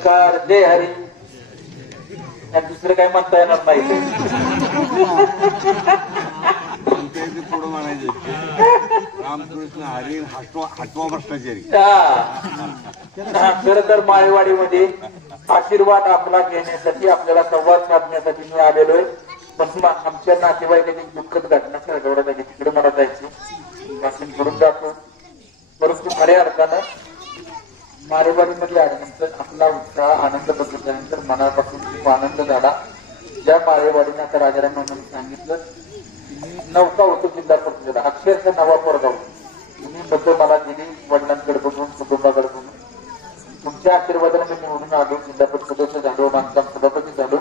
नमस्कार, जय हरी. दुसरं काय म्हणता येणार नाही. पुढे म्हणायचं रामकृष्ण हरी हटवा भ्रष्टाचारी. खरं तर माळेवाडीमध्ये आशीर्वाद आपला घेण्यासाठी, आपल्याला संवाद साधण्यासाठी मी आलेलोय. पण आमच्या नातेवाईकाची दुःखद घटना सगळ्या झाली. तिकडे मला जायचं वाचन करून जातो. परंतु खऱ्या अर्थानं माळेवाडीमध्ये आल्यानंतर आपला उत्साह आनंद बघितल्यानंतर मनापासून खूप आनंद झाला. ज्या माळेवाडीने आता राजाराम मामांनी सांगितलं नौका होतो जिल्हा परिषदेला, अक्षरशः नवा पोरगाव. तुम्ही मतं मला दिली वडिलांकडे बघून, कुटुंबाकडे बघून. तुमच्या आशीर्वादाने मी निवडून आलो, जिल्हा परिषद सदस्य झालो, बांधकाम सभापती झालो.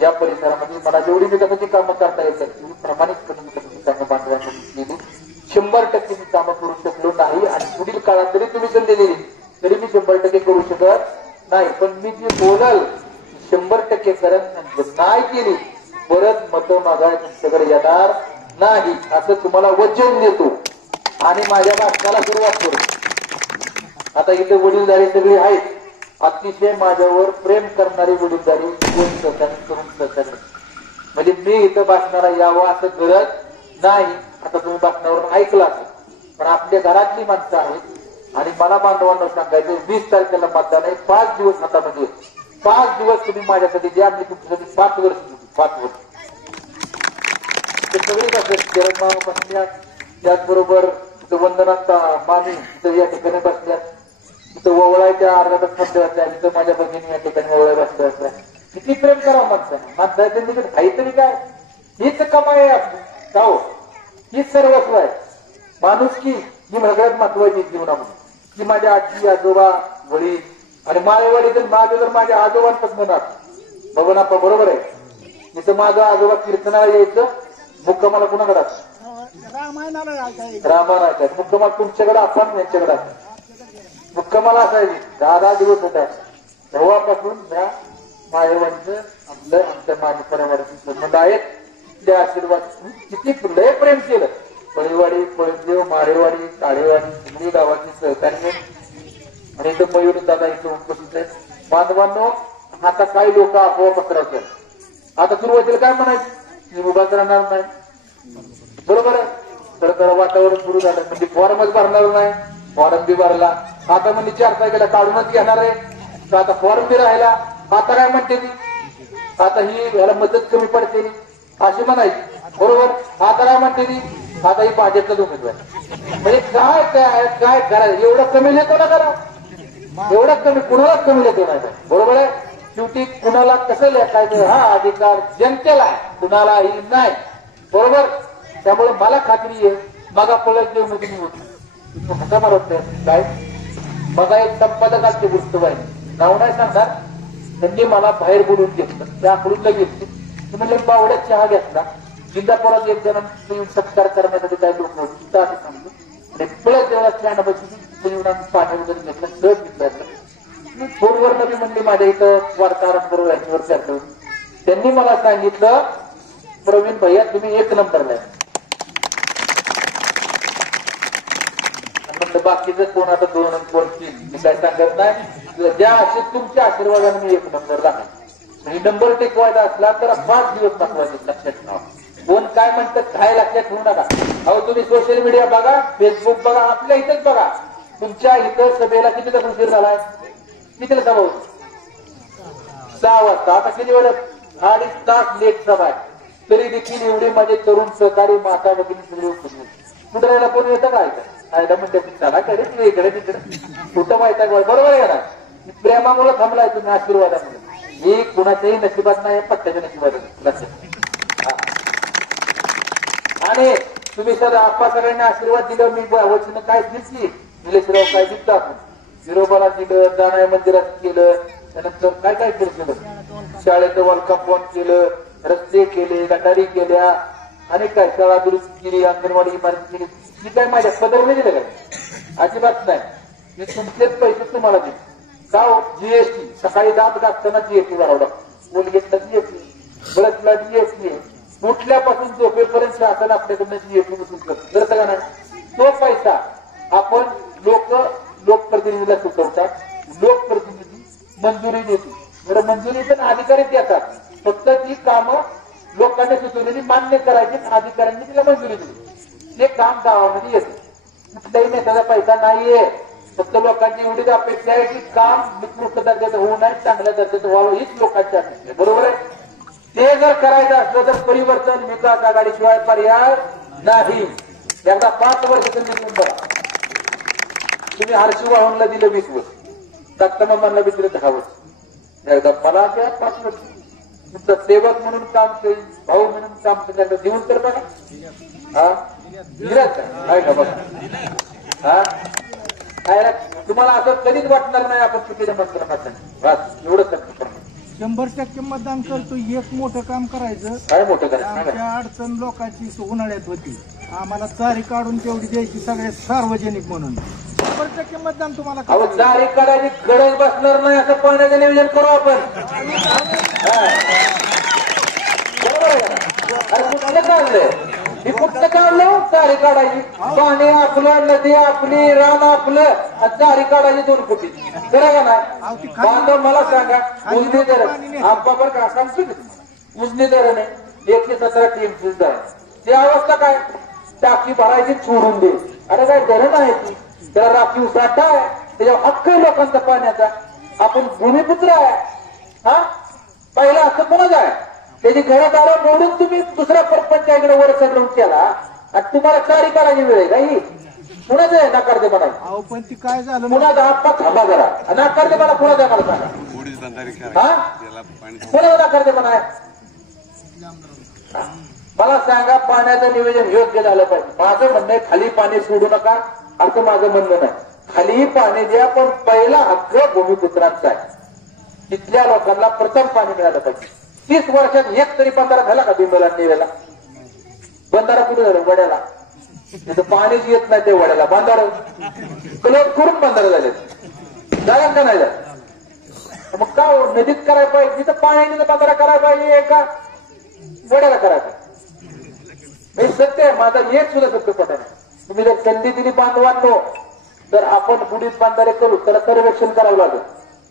या परिसरामध्ये मला जेवढी विकासाची कामं करता येतात तुम्ही प्रामाणिकपणे विकासाची कामं बांधवांसाठी केली. 100% मी कामं करू शकलो नाही आणि पुढील काळात जरी तुम्ही संधी दिली तरी मी 100% करू शकत नाही. पण मी जे बोलाल 100% करत नाही केली परत मतं मागाय तुमच्याकडे येणार नाही असं तुम्हाला वचन देतो आणि माझ्या भाषणाला सुरुवात करू. आता इथे वडीलधारी सगळे आहेत, अतिशय माझ्यावर प्रेम करणारी वडीलधारी कोण सहकार्य करून सहकार्य. म्हणजे मी इथं भाषणाला यावं असं करत नाही. आता तुम्ही भाषणावरून ऐकलं असेल, पण आपल्या घरातली माणसं आहेत आणि मला बांधवांना सांगायचं 20 तारखेला मतदान आहे. 5 दिवस हातामध्ये, 5 दिवस तुम्ही माझ्यासाठी द्या. मी तुमच्यासाठी 5 वर्ष देतो, 5 वर्ष. ते सगळी कसं शरद मामा बसल्यात, त्याचबरोबर वंदनात मामी या ठिकाणी बसल्यात, तिथं ववळायच्या अर्धा तास थांबल्या होत्या, तिथं माझ्या भगिनी या ठिकाणी ववळ्या बसल्या होत्या. किती प्रेम करावं माणसाने. माणसाच्या निकट काहीतरी काय हीच कमाई आहे आपली, जाओ हीच सर्वस्व आहे. माणुसकी ही सगळ्यात महत्वाची जीवनामध्ये. की माझ्या आजी आजोबा वडील आणि माळेवाडी तर माझं जर माझ्या आजोबांपासून नात बघून आपण बरोबर आहे. तिथं माझं आजोबा कीर्तनाला यायचं, मुक्कामाला कुणाकडे रामायण मुक्कामाला तुमच्याकडे आपण यांच्याकडे मुक्कामाला असायची. 10 दिवस होता. तेव्हापासून या माळेवाडीचं आपलं आमच्या माणिकरावाडीचे संबंध आहेत. त्या आशीर्वाद किती लय प्रेम केलं. पळीवाडी, पळदेव, माळेवाडी, काळेवाडी सगळी गावाची सहकार्य. आणि इथं मयूर दादा इथं उपस्थित आहेत. बांधवांनो, आता काही लोक अफवा पसरवतात. आता सुरुवातीला काय म्हणायचं, मी उभाच राहणार नाही, बरोबर आहे. तर वातावरण सुरू झालं म्हणजे फॉर्मच भरणार नाही. फॉर्म बी भरला. आता म्हणजे 4 तारखेला काढूनच घेणार आहे. तर आता फॉर्म बी राहिला. आता काय म्हणते ती, आता ही याला मदत कमी पडते अशी म्हणायची, बरोबर. आता काय म्हणते ती, आता ही भाजपचाच उमेदवार. म्हणजे काय काय काय करायचं, एवढं कमी लेतो ना करा, एवढं कमी कुणालाच कमी लेतो नाही, बरोबर आहे. शेवटी कुणाला कसं लेखायचं हा अधिकार जनतेला आहे, कुणालाही नाही, बरोबर. त्यामुळे मला खात्री आहे मगा पळत जेव्हा तुम्ही होती हाता मारत नाही काय. मगा एक संपादकाची गोष्ट आहे, नाव नाही सांगणार. त्यांनी मला बाहेर बोलून घेतलं, त्या आकडून घेतली. म्हणजे बावड्यात चहा घेतला. जिंदापुरात एक जणांना सत्कार करण्यासाठी काही लोक होते असं सांगतो. आणि पळत जेव्हा स्टँड बसून पाणी वगैरे घेतलं, सहज घेतलं. फोनवर नवी म्हणली माझ्या इथं वार्ताहरांबरोबर यांच्यावर चर्चा होती. त्यांनी मला सांगितलं, प्रवीण भैया तुम्ही 1 नंबरला आहे. म्हटलं बाकीचं कोण आता 2 आणि कोण 3 मी काय सांगत नाही. ज्या असे तुमच्या आशीर्वादाने मी 1 नंबरला आहे. आणि नंबर टेकवायचा असला तर 5 दिवस दाखवायचे, लक्षात ठेवा. कोण काय म्हणतात काय लक्षात ठेवू नका. अहो तुम्ही सोशल मीडिया बघा, फेसबुक बघा, आपल्या इथंच बघा. तुमच्या इथं सभेला किती तास उशीर झालाय, कितीला सभा होती, 6 वाजता. आता किती वेळ 2.5 तास लेट सभा आहे. तरी देखील एवढे माझे तरुण सहकारी माता भगिनी सगळे उपस्थित. कुठे राहायला कोण येतं काय आयला म्हणते चला कडे इकडे तिकडे कुठं माहिती आहे, बरोबर आहे ना. प्रेमामुळे थांबलाय तुम्ही, आशीर्वादामुळे. ही कुणाच्याही नशिबात नाही, पट्ट्याच्या नशिबात लक्षात. आणि तुम्ही सर आपा सगळ्यांना आशीर्वाद दिलं. मी वचन काय दिली, निलेशराव काय दिलं, आपण विरोबाला दिलं, जाणाऱ्या मंदिरात केलं, त्यानंतर काय काय केलं, शाळेचं वर्ल्ड कप केलं, रस्ते केले, गटारी केल्या, आणि काय शाळा दुरुस्ती केली, अंगणवाडी इमारत केली. मी काय माझ्या पदर नाही दिलं काय, अजिबात नाही. मी तुमचेच पैसे तुम्हाला दिले. का जीएसटी, सकाळी दात घासताना जीएसटी वाढवला, कोलगेटला जीएसटी, ब्रशला जीएसटी, उठल्यापासून झोपेपर्यंत शासन आपल्याकडनं जीएसटी वसूल करतं का नाही. तो पैसा आपण लोकप्रतिनिधीला सुचवतात. लोकप्रतिनिधी मंजुरी देते. बरं, मंजुरी पण अधिकारी देतात, फक्त ती कामं लोकांनी सुचवलेली मान्य करायची, अधिकाऱ्यांनी तिला मंजुरी दिली. ते काम गावामध्ये येते. कुठल्याही नेत्याचा पैसा नाहीये, फक्त लोकांची एवढीच अपेक्षा आहे की काम निकृष्ट दर्जाचं होऊ नये, चांगल्या दर्जाचं व्हावं, हीच लोकांची अपेक्षा आहे. बरोबर आहे. ते जर करायचं असलं तर परिवर्तन विकास आघाडीशिवाय पर्याय नाही. एकदा 5 वर्ष तुम्ही देऊन बघा. तुम्ही हर्षी वाहूनला दिलं 20 वर्ष, दत्तमामांना दिलं 10 वर्ष, एकदा मला द्या 5 वर्ष. तुमचा सेवक म्हणून काम केलं, भाऊ म्हणून काम केलं, देऊन तर बघा. हा दिलाच आहे का बघा. हा काय तुम्हाला असं कधीच वाटणार नाही आपण चुकीच्या मतदान एवढंच नक्की. 100% मतदान करतो. एक मोठं काम करायचं. काय मोठं करायचं? आमच्या अडचण लोकांची उन्हाळ्यात होती, आम्हाला चारी काढून तेवढी द्यायची सगळे सार्वजनिक म्हणून. 100% मतदान तुम्हाला अहो, चारी काढायची गरज बसणार नाही असं पाण्याचं नियोजन करू आपण. बरोबर आहे का? अरे कुठलं काढलंय हे, कुठलं काढलं चारी काढायची? पाणी आपलं, नदी आपली, रान आपलं, आणि चारी काढायची 2 फुटी. करा का नाही बांधव? मला सांगा, उजनी धरण आंबाबर का सांगतो की तुम्हाला, उजनी धरण आहे 117 TMC धरण. ती अवस्था काय? टाकी भरायची सोडून दे. अरे काय धरण आहे ती, त्याला राखीव साठा आहे, त्याच्यावर हक्क आहे लोकांचा पाण्याचा. आपण भूमिपुत्र आहे. हा पहिला हक्क कोणाचा आहे? त्याची घरदारं मोडून तुम्ही दुसऱ्या सरपंचाकडे वर चढवून केला, आणि तुम्हाला चारी करायची वेळ आहे काही कुणाचं आहे? नाकार दे मला. अहो पण ती काय झालं, कुणाचा हातपात थांबा जरा, नाकार दे मला. कुणाचा आहे मला सांगा. कुणाला नाकार दे म्हणा? मला सांगा, पाण्याचं नियोजन योग्य झालं पाहिजे. माझं म्हणणं आहे खाली पाणी सोडू नका असं माझं म्हणणं नाही. खाली पाणी द्या, पण पहिला हक्क भूमिपुत्रांचा आहे. तिथल्या लोकांना प्रथम पाणी मिळालं पाहिजे. 30 वर्षात एक तरी बंधारा झाला का बिंबला नेवेला? बंधारा कुठे झालं? वड्याला. तिथं पाणीच येत नाही ते वड्याला. बंधारा क्लोज करून बंधारा झाले, झाला का नाही झाला? मग का नदीत करायला पाहिजे? तिथं पाण्याने बंधारा करायला पाहिजे का वड्याला करायला पाहिजे? हे सत्य आहे. माझा एक सुद्धा सत्य पट नाही. तुम्ही जर संधी दिली बांधवांनो, तर आपण बुडीत बांधारे करू, त्याला सर्वेक्षण करावं लागेल.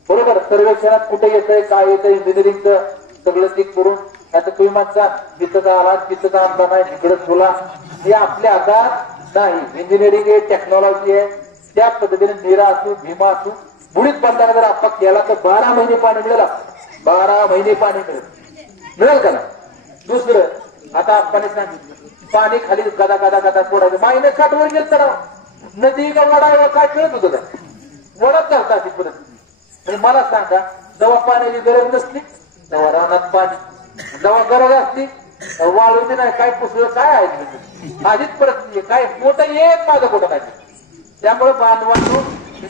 बरोबर, सर्वेक्षणात कुठे येतंय, काय येतंय, इंजिनिअरिंगचं सगळं ते करून, आता तुम्ही म्हणता तिथं का आला, तिथं का आणला नाही, तिकडं तुला, हे आपल्या हातात नाही. इंजिनिअरिंग आहे, टेक्नॉलॉजी आहे, त्या पद्धतीने नीरा असू, भीमा असू, बुडीत बांधारा जर आपण केला तर 12 महिने पाणी मिळेल. 12 महिने पाणी मिळेल का ना? दुसरं, आता आपण सांगितलं पाणी खाली गदा गदा गदा सोडायचं. मायने 60 वर गेलं तर नदी का वडा काय कळत होतं का? वडत जाता ती परिस्थिती. आणि मला सांगा, जेव्हा पाण्याची गरज नसली तेव्हा रानात पाणी, जेव्हा गरज असली वाळूची नाही, काय पुसलं काय आहे आधीच परिस्थिती. काय मोठं येत माझं कुठं नाही. त्यामुळे बांधवांनो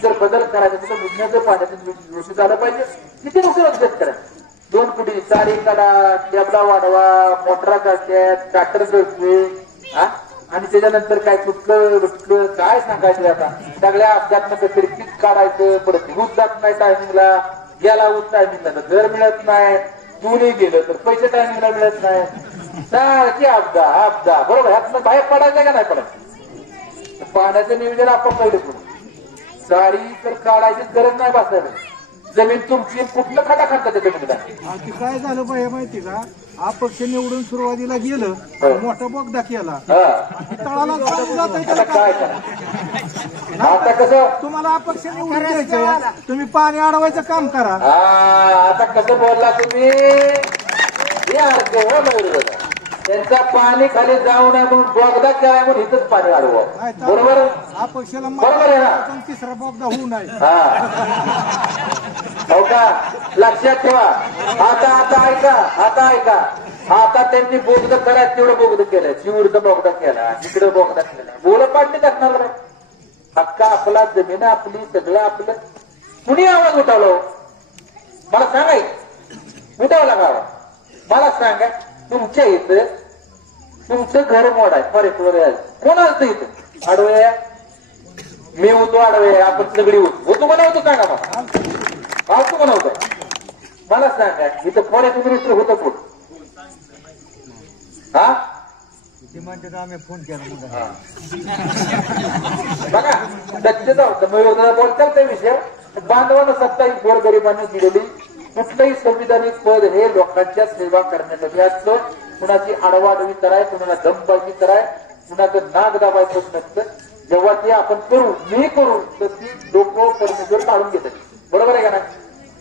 जर बदल करायचा तर विज्ञाचं पाण्याचं व्यवस्थित झालं पाहिजे. किती नुकसान अभ्यास करायचं? 2 फुटी चारी काढा, टेबला वाढवा, मोटरा काढतात, ट्रॅक्टर करते, आणि त्याच्यानंतर काय चुटलं काय सांगायचं? आता सगळ्या अपघात तरी पीक काढायचं, परत ऊस जात नाही टायमिंगला, गेला ऊस टायमिंगला तर दर मिळत नाही, दोन्ही गेलं तर पैसे टायमिंगला मिळत नाही. सारखी अपघात. बरोबर, ह्यातनं बाहेर पडायचं का नाही पडायचं? पाण्याचं नियोजन आपण पहिलं करू. चारी तर काढायची गरज नाही बसायला. जमीन तुमची कुठलं खडा खातात त्या जमिनीला. काय झालं पाहिजे माहिती का? अपक्ष निवडून सुरुवातीला गेलं, मोठा बोगदा केला, तळाला पाणी जात. काय आता कसं तुम्हाला अपक्ष निवडून द्यायचं, तुम्ही पाणी अडवायचं काम करा. आता कसं बोलला तुम्ही? त्यांचा पाणी खाली जाऊ नये म्हणून बोगदा केलाय, म्हणून इथंच पाणी अडवा. बरोबर, अपक्षाला बरोबर आहे ना? तिसरा बोगदा होऊ नये. हो का? लक्षात ठेवा. आता ऐका. आता त्यांनी बोगद करायचं तेवढं बोगद केलं, चिवडचं बोगदा केला, इकडं बोगदा केला. बोल पाडली टाकणार. हक्का आपला, जमीन आपली, सगळं आपलं. कुणी आवाज उठवला? मला सांगायचं उठावला का आवाज? मला सांगा, तुमच्या इथं तुमचं घर मोड आहे, फॉरेस्ट वगैरे कोणाचं इथं आडवे? मी होतो आडवे, आपण सगळी होतो बनवतो. सांगा मला, फालतू बनवतोय. मला सांगा, इथं फॉरेस्ट मिनिस्टर होतं कुठं? हा म्हणजे आम्ही फोन केला बघा, दक्षता होतं बोलतात त्या विषय बांधवानं सत्ता ही गोरगरिबांनी दिलेली. कुठलंही संविधानिक पद हे लोकांच्या सेवा करण्यासाठी असतं. कुणाची आडवाडवी कराय, कुणाला दमबाजी कराय, कुणाचं नाक दाबायचं नसतं. जेव्हा ते आपण करू, मी करू, तर ती लोक परमेश्वर काढून घेतात. बरोबर आहे का नाही?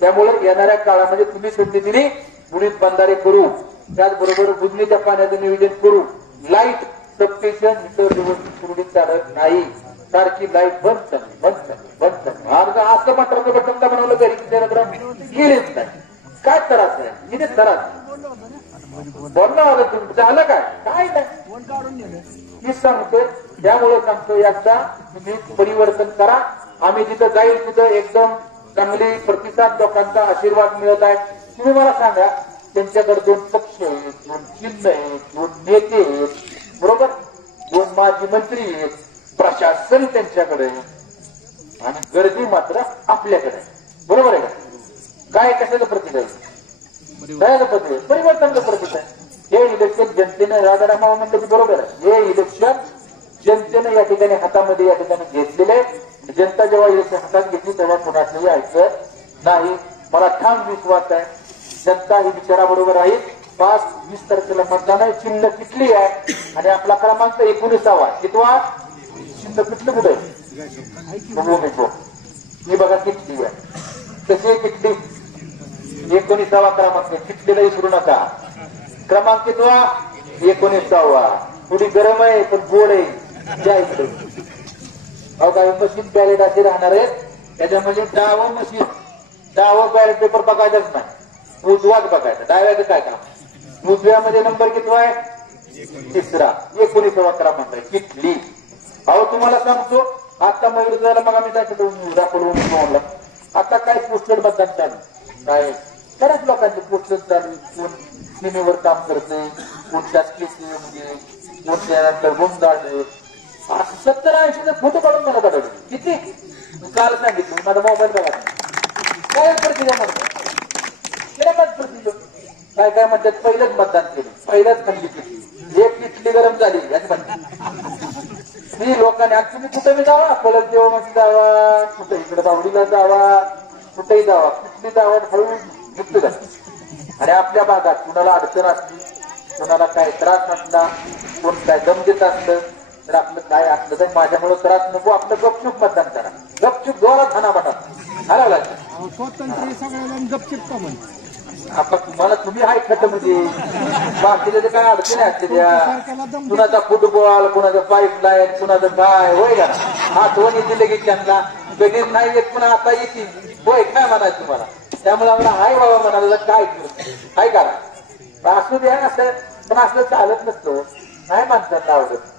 त्यामुळे येणाऱ्या काळामध्ये तुम्ही संधी दिली, मुलीत बंधारे करू, त्याचबरोबर बुजणीच्या पाण्याचं नियोजन करू. लाईट सबस्टेशन इतर व्यवस्थित सुरळीत चालत नाही. सारखी लाईट बंद चालली, बंद चालली, बंद चालली. अर्ज असं मात्र बटन बनवलं घरी गेलेच नाही. काय त्रास आहे? हिने त्रास बोलणं आलं तुम्ही झालं काय? काय नाही मी सांगतोय. त्यामुळे सांगतो याचा तुम्ही परिवर्तन करा. आम्ही जिथं जाईल तिथं एकदम चांगली प्रतिसाद, लोकांचा आशीर्वाद मिळत आहे. तुम्ही मला सांगा, त्यांच्याकडे 2 पक्ष आहेत, 2 चिन्ह आहेत, 2 नेते आहेत, बरोबर, 2 माजी मंत्री आहेत, प्रशासन त्यांच्याकडे आहे आणि गर्दी मात्र आपल्याकडे. बरोबर आहे का? काय कशाचं प्रतीक आहे? कशाचं प्रतीक आहे? परिवर्तनाचं प्रतीक आहे. हे इलेक्शन जनतेने राजारामा म्हणलं की बरोबर आहे. हे इलेक्शन जनतेने या ठिकाणी हातामध्ये या ठिकाणी घेतलेले आहे. जनता जेव्हा इलेक्शन हातात घेतली तेव्हा कोणाचंही ऐकत नाही. मला ठाम विश्वास आहे जनता ही विचाराबरोबर राहील. 5-20 तारखेला मतदान आहे. चिन्ह किटली आहे आणि आपला क्रमांक 19वा. कितवा चिन्ह किटलं कुठे? मी बघा किटली आहे. तशी किटली 19वा क्रमांक. किटलीला विसरू नका. क्रमांक कितवा? 19वा. थोडी गरम आहे पण गोड आहे. त्या इकडे काही मशीन बॅलेट असे राहणार आहेत. त्याच्यामध्ये डावं मशीन, डावं बॅलेट पेपर बघायचाच नाही, उजवाच बघायचा. डाव्याचं काय काम? उजव्यामध्ये नंबर कितवा आहे? 3रा. 19वा क्रमांक आहे किटली. अहो तुम्हाला सांगतो, आता मयूरला मग आम्ही दाखवलं. आता काय पोस्टर मतदान चालू काय? बऱ्याच लोकांचे पोस्टर चालू. कोण सीमेवर काम करते, कोण शासकीय सेवेमध्ये, कोण त्यानंतर गोंदाळ. 70-80 फोटो काढून मला पाठवले. किती? काल सांगितलं माझा मोबाईल बघा. काय प्रतिजा म्हणतात? काय काय म्हणतात? पहिलंच मतदान केलं, पहिलंच खंडी केली, एक किटली गरम झाली याच म्हणतात. ही लोकांनी आज तुम्ही कुठेही जावा, पलक देवामध्ये जावा, कुठे इकडे बावडीला जावा, कुठेही जावा, किटली जावा, हळू मुक्त झाली. आणि आपल्या भागात कुणाला अडचण असली, कुणाला काय त्रास असला, कोण काय दम देत असलं तर आपलं काय असलं तर माझ्यामुळे त्रास नको, आपलं गपचूप मतदान करा. गपचूप जोरात हाना म्हणा हरावं लागतं. स्वतंत्र सगळ्याला गपचिप का म्हणतात? आता तुम्हाला तुम्ही आहे खटमध्ये बाकीच्या काय अडचणी असते त्या. कुणाचा फुटबॉल, कुणाचं पाईपलाईन, कुणाचं काय होय का? आठवणी दिले की त्यांना कधीच नाही येत, पुन्हा आता येते होय काय म्हणायचं तुम्हाला. त्यामुळे आम्हाला हाय बाबा म्हणाला काय काय करा असू द्या असं. पण असं चालत नसतं. नाही माणसाला आवडत.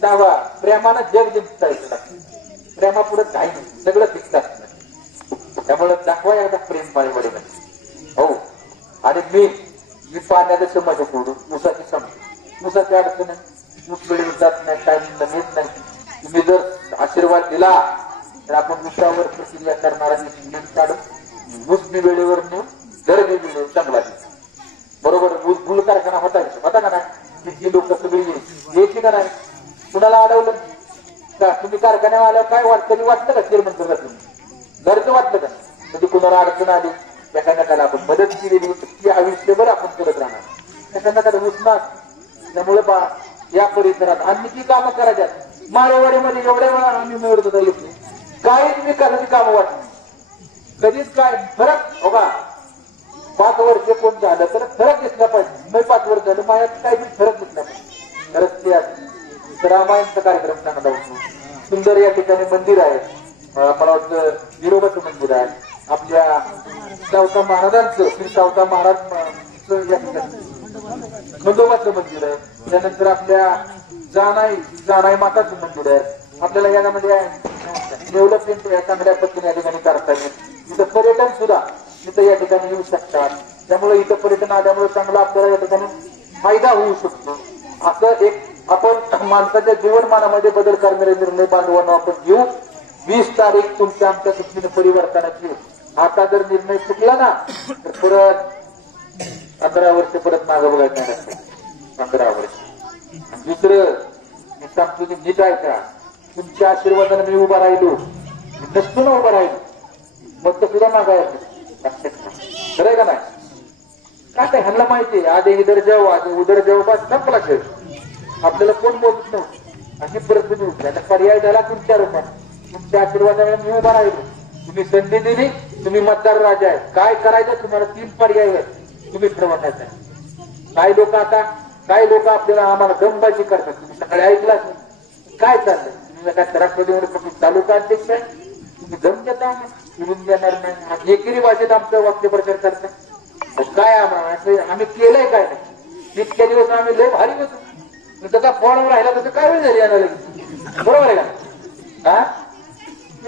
दावा प्रेमानं जग जिंकता. प्रेमापुढे काही नाही, सगळं शिकतात. त्यामुळे दाखवा एकदा प्रेम पाळीमध्ये हो. आणि मी पाण्याचं समाज सोडून ऊसाची समज, ऊसाची अडचण आहे, ऊस वेळेवर जात नाही, काय नेत नाही. तुम्ही जर आशीर्वाद दिला तर आपण ऊसावर प्रक्रिया करणारा काढून ऊस बी वेळेवर नेऊन दर बी वेळेवर चांगला दिला. बरोबर ऊस गुल कारखाना होता का नाही? तिथली लोक सगळी यायची का नाही? कुणाला अडवलं का? तुम्ही कारखान्यावर आल्यावर काय वाटतं? वाटतं का चेअरमन करता तुम्ही घरचं वाटलं का? म्हणजे कुणाला अडचण आली एखाद्याला आपण मदत केलेली ती आयुष्यभर आपण करत राहणार. एखाद्याकडे उचणार. त्यामुळे बा या परिसरात आम्ही ती कामं करायच्यात. माळेवाडीमध्ये एवढ्या वेळा आम्ही मिळत होता येत नाही. काही तुम्ही करायची कामं वाटली कधीच काय फरक हो का? 5 वर्ष कोण झालं तर फरक दिसला पाहिजे. मी 5 वर्ष झालं माझ्यात काही फरक दिसला पाहिजे. खरंच ते रामायणचा कार्यक्रम चांगला होतो. सुंदर या ठिकाणी मंदिर आहे. मला वाटतं विरोबाचं मंदिर आहे. आपल्या सावता महाराजांचं, श्री सावता महाराज या ठिकाणी खंडोबाचं मंदिर आहे. त्यानंतर आपल्या जानाई माताचं मंदिर आहे. आपल्याला यामध्ये डेव्हलपमेंट चांगल्या पद्धतीने या ठिकाणी करता येईल. इथं पर्यटन सुद्धा इथं या ठिकाणी येऊ शकतात. त्यामुळे इथं पर्यटन आल्यामुळे चांगला आपल्याला या ठिकाणी फायदा होऊ शकतो. असं एक आपण माणसाच्या जीवनमानामध्ये बदल करणारे निर्णय बांधवांना आपण घेऊ. 20 तारीख तुमच्या आमच्या दृष्टीने परिवर्तनाची. आता जर निर्णय चुकला ना तर परत 15 वर्ष परत मागं बघायचं नाही. 15 वर्ष. दुसरं मी सांगतो की नीट आहे का? तुमच्या आशीर्वादाने मी उभा राहिलो, नसतो ना उभा राहिलो मग तर सुद्धा मागायचं लक्षात ठेवा. खरंय का नाही? काय काय ह्यांना माहितीये आधी इधर जाऊ आधी उधर जाऊ बस संपला खेळ. आपल्याला कोण बोलत नव्हतं. अशी परिस्थिती होती. आता पर्याय झाला तुमच्या रूपात. तुमच्या आशीर्वादाने मी उभा राहिलो. तुम्ही संधी दिली. तुम्ही मतदार राजा आहे. काय करायचं तुम्हाला 3 पर्याय आहेत. तुम्ही ठरवायचं आहे. काही लोक आपल्याला आम्हाला दमबाजी करतात. तुम्ही सकाळी ऐकलाच काय चाललंय. तुम्ही काय राष्ट्रवादीवर तालुका अध्यक्ष आहे. तुम्ही दम देता फिरून देणार नाही. एकेरी भाषेत आमचं वाक्यप्रचार करता. काय आम्ही केलंय काय नाही. इतक्या दिवस आम्ही लय भारी होतो. त्याचा फॉर्म राहिला तसं काय वेळ झाली येणार बरोबर आहे का? हा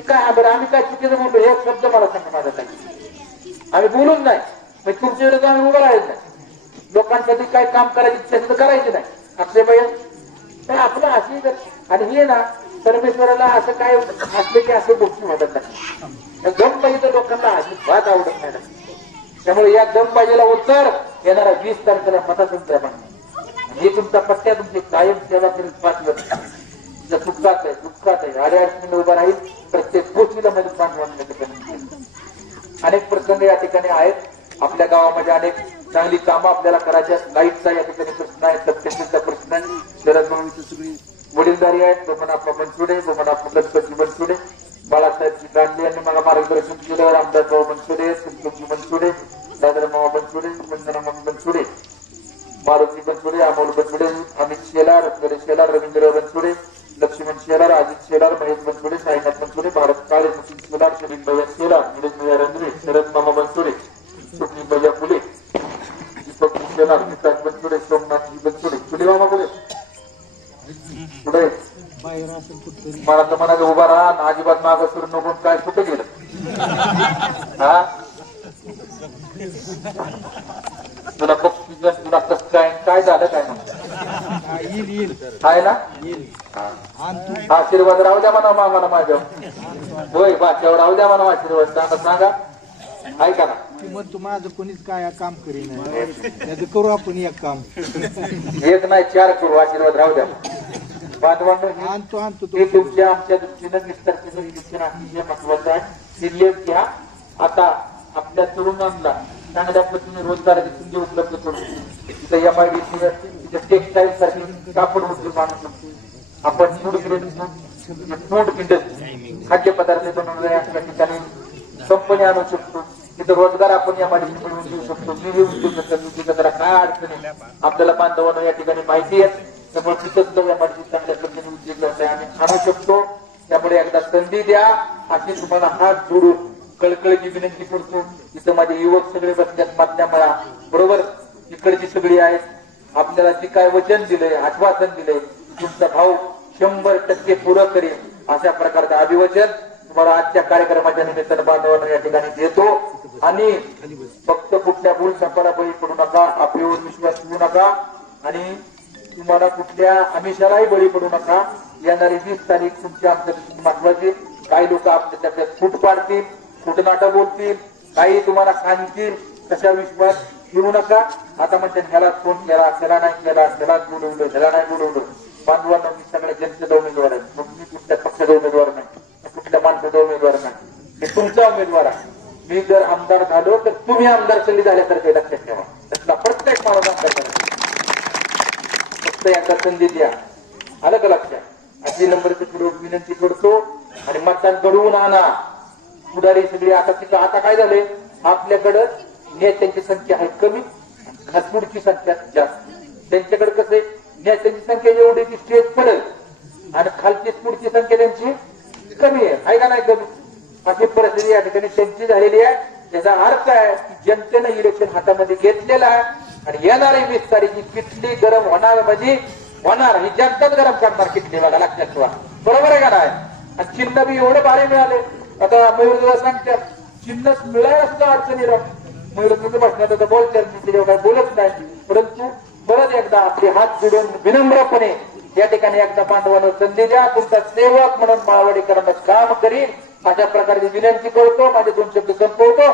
काय बरं आम्ही काय चुकीचं म्हणतो हे शब्द मला सांगा माझा काय. आम्ही बोलून नाही म्हणजे तुमच्या विरोधात आम्ही उभं राहायचं नाही. लोकांसाठी काय काम करायची इच्छा तर करायची नाही. आपले पण आपलं अशी आणि हे ना परमेश्वराला असं काय असले की असं गोष्टी होतात नाही. दमबाजी तर लोकांना अजिबात आवडत नाही. त्यामुळे या दमबाजीला उत्तर येणारा 20 तारखेला मतदान हे तुमचा पट्ट्या तुमची कायम सेवा करून 5 वर्ष सुखात आहे आडे अडचणीला उभा राहील. प्रत्येक गोष्टीला मदत मानवाने अनेक प्रसंग या ठिकाणी आहेत. आपल्या गावामध्ये अनेक चांगली कामं आपल्याला करायची आहेत. लाईटचा या ठिकाणी प्रश्न आहे. सबस्टेशनचा प्रश्न आहे. शरद भाऊंची सगळी वडीलधारी आहेत. बमनाप्पा बनसोडे गणपती बनसोडे बाळासाहेब गांधी यांनी मला मार्गदर्शन केलं. रामदासभाऊ बनसोडे संतोषजी बनसोडे दादरामावा बनसोडे वंदनामामा बनसोडे मारुती बनसोडे अमोल बनसोडे अमित शेलार शेलार रवींद्र बनसोडे लक्ष्मण शेलार अजित शेलार महेश बनसोडे साईनाथ बनसोडे भारत काळे सचिन शेलार शरीफ भैया शेलार निलेश भैया रंजने शरद मामा बनसोडे सुनील भैया फुले दीपक शेलार विकास बनसोडे सोमनाथजी बनसोडे फुले मामा बोले पुढे मला तर म्हणाले उभा राहा अजिबात मागं सुरू नको. काय कुठे गेलं हा तुला तुला कसं काय झालं काय आहे ना. आशीर्वाद राहू द्या म्हणा मामाला माझ्या होय बाच्यावर राहू द्या म्हणा आशीर्वाद सांगा ऐका ना. मग तू माझं कोणीच काय काम करीन त्याचं करू आपण एक काम. एक नाही 4 करू आशीर्वाद राहू द्या. बांधवांनो हे तुमच्या आमच्या दृष्टीनं निष्ठेनं दृष्टीनं अतिशय महत्वाचं आहे. निर्लेप घ्या. आता आपल्या तरुणांना चांगल्या पद्धतीने रोजगाराची संधी उपलब्ध करून तिथं MIDC तिथे टेक्सटाईल सारखी कापड उद्योग आणू शकतो आपण. फूड इंडस्ट्री खाद्यपदार्थ बनवणाऱ्या या ठिकाणी कंपनी आणू शकतो. तिथं रोजगार आपण MIDC मिळवून देऊ शकतो. मी उद्योग जरा काय अडचणी आपल्याला बांधवांना या ठिकाणी माहिती आहे. त्यामुळे तिथंच MIDC चांगल्या पद्धतीने उद्योग व्यवसाय आम्ही आणू शकतो. त्यामुळे एकदा संधी द्या अशी तुम्हाला हात जोडून कळकळीची विनंती करतो. इथं माझे युवक सगळे बसल्यात माध्यमाला बरोबर इकडची सगळी आहेत. आपल्याला जी काय वचन दिलंय आश्वासन दिलंय तुमचा भाऊ 100% पुरं करेल अशा प्रकारचं अभिवचन तुम्हाला आजच्या कार्यक्रमाच्या निमित्तानं बांधवांना या ठिकाणी देतो. आणि फक्त कुठल्या भूल संपाला बळी पडू नका. आपल्यावर विश्वास ठेवू नका आणि तुम्हाला कुठल्या आमिषालाही बळी पडू नका. येणारी 20 तारीख तुमच्या आमच्या महत्वाची. काही लोक आपल्या त्याच्यात फूट पाडतील फुटनाटं बोलतील काही तुम्हाला सांगतील. कशा विश्वास ठेवू नका. आता म्हणजे ह्याला फोन केला त्याला नाही केला त्यालाच बोलवलं त्याला नाही बोलवलं. बांधवांना मी सगळ्या जनतेचा उमेदवार आहे. मग मी कुठल्या पक्षाचा उमेदवार नाही कुठल्या माणसाचा उमेदवार नाही. हे तुमचा उमेदवार आहे. मी जर आमदार झालो तर तुम्ही आमदार सल्ली झाल्यासारखे लक्षात ठेवा. त्यातला प्रत्येक माणूस आमदार करायचा. फक्त याचा संधी द्या. आलं का लक्षात. अशी नंबरची पुढे विनंती करतो. आणि मतदान घडवून आणा. पुढारी सगळी आता काय झालंय आपल्याकडं नेत्यांची संख्या आहे कमी खासपुडची संख्या जास्त. त्यांच्याकडे कसं नेत्यांची संख्या एवढी की स्टेज पडेल आणि खालची पुढची संख्या त्यांची कमी आहे का नाही कमी. अशी परिस्थिती या ठिकाणी त्यांची झालेली आहे. त्याचा अर्थ आहे की जनतेनं इलेक्शन हातामध्ये घेतलेलं आहे आणि येणारी 20 तारीख किटली गरम होणार म्हणजे होणार. ही जनताच गरम करणार किटली बघा लक्षात ठेवा. बरोबर आहे का नाही. आणि चिन्ह बी एवढं भारी मिळाले. आता मयूर सांगतात चिन्ह मिळायला सुद्धा अडचणी राहत. मयूर भाषणात आता बोलतात मी त्याच्यावर काही बोलत नाही. परंतु परत एकदा आपले हात जोडून विनम्रपणे या ठिकाणी एकदा बांधवांना संधी द्या. तुमचा सेवक म्हणून माळवाडीकरांना काम करीन अशा प्रकारची विनंती करतो. माझे 2 शब्द संपवतो.